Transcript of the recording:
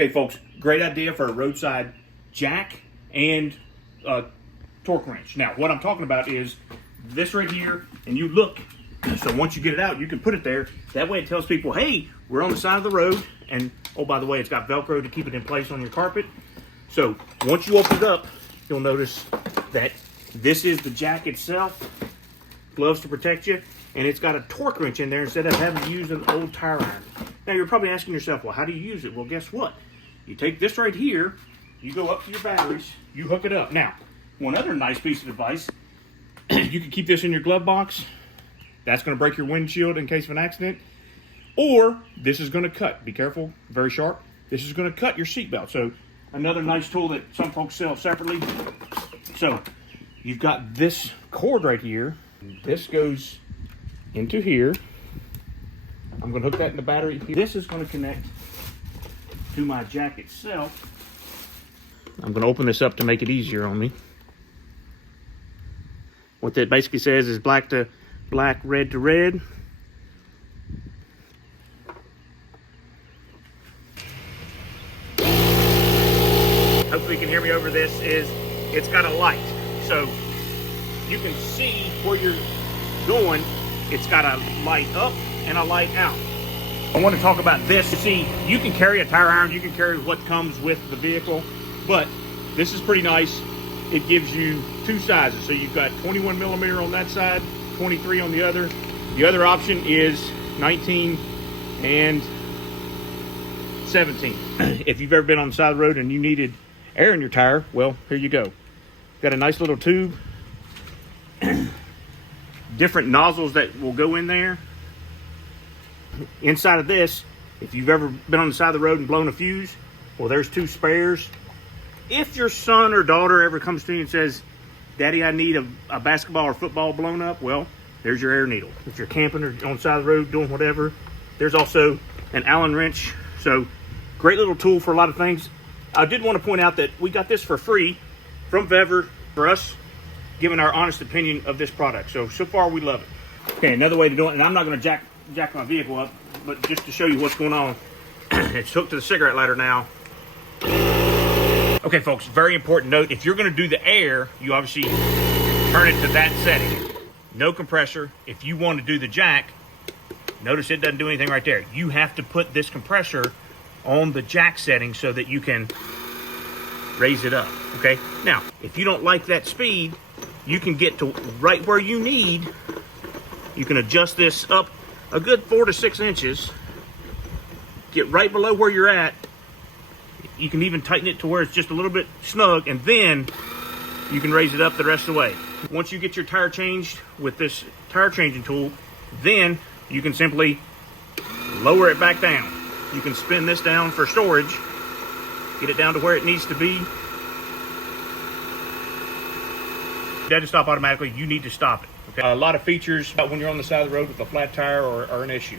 Okay, folks, great idea for a roadside jack and torque wrench. Now, what I'm talking about is this right here, and you look, so once you get it out, you can put it there. That way it tells people, hey, we're on the side of the road, and oh, by the way, it's got Velcro to keep it in place on your carpet. So once you open it up, you'll notice that this is the jack itself, gloves to protect you, and it's got a torque wrench in there instead of having to use an old tire iron. Now you're probably asking yourself, well, how do you use it? Well, guess what? You take this right here, you go up to your batteries, you hook it up. Now, one other nice piece of advice, you can keep this in your glove box. That's going to break your windshield in case of an accident. Or this is going to cut. Be careful, very sharp. This is going to cut your seatbelt. So another nice tool that some folks sell separately. So you've got this cord right here. This goes into here. I'm going to hook that in the battery here. This is going to connect to my jack itself. I'm going to open this up to make it easier on me. What that basically says is black to black, red to red. Hopefully you can hear me over this. It's got a light, so you can see where you're going. It's got a light up and a light out. I want to talk about this. You see, you can carry a tire iron, you can carry what comes with the vehicle, but this is pretty nice. It gives you two sizes. So you've got 21 millimeter on that side, 23 on the other. The other option is 19 and 17. If you've ever been on the side of the road and you needed air in your tire, well, here you go. Got a nice little tube. Different nozzles that will go in there. Inside of this, if you've ever been on the side of the road and blown a fuse, well, there's two spares. If your son or daughter ever comes to you and says, Daddy, I need a basketball or football blown up, well, there's your air needle. If you're camping or on the side of the road doing whatever, there's also an Allen wrench. So great little tool for a lot of things. I did want to point out that we got this for free from VEVOR for us, giving our honest opinion of this product. So far we love it. Okay, another way to do it, and I'm not going to jack my vehicle up, but just to show you what's going on, it's hooked to the cigarette lighter now. Okay, folks, very important note. If you're going to do the air, you obviously turn it to that setting. No compressor. If you want to do the jack, notice it doesn't do anything right there. You have to put this compressor on the jack setting so that you can raise it up, okay? Now, if you don't like that speed, you can get to right where you need. You can adjust this up a good 4 to 6 inches. Get right below where you're at. You can even tighten it to where it's just a little bit snug, and then you can raise it up the rest of the way. Once you get your tire changed with this tire changing tool, then you can simply lower it back down. You can spin this down for storage, get it down to where it needs to be. It doesn't stop automatically, you need to stop it. Okay? A lot of features when you're on the side of the road with a flat tire are an issue.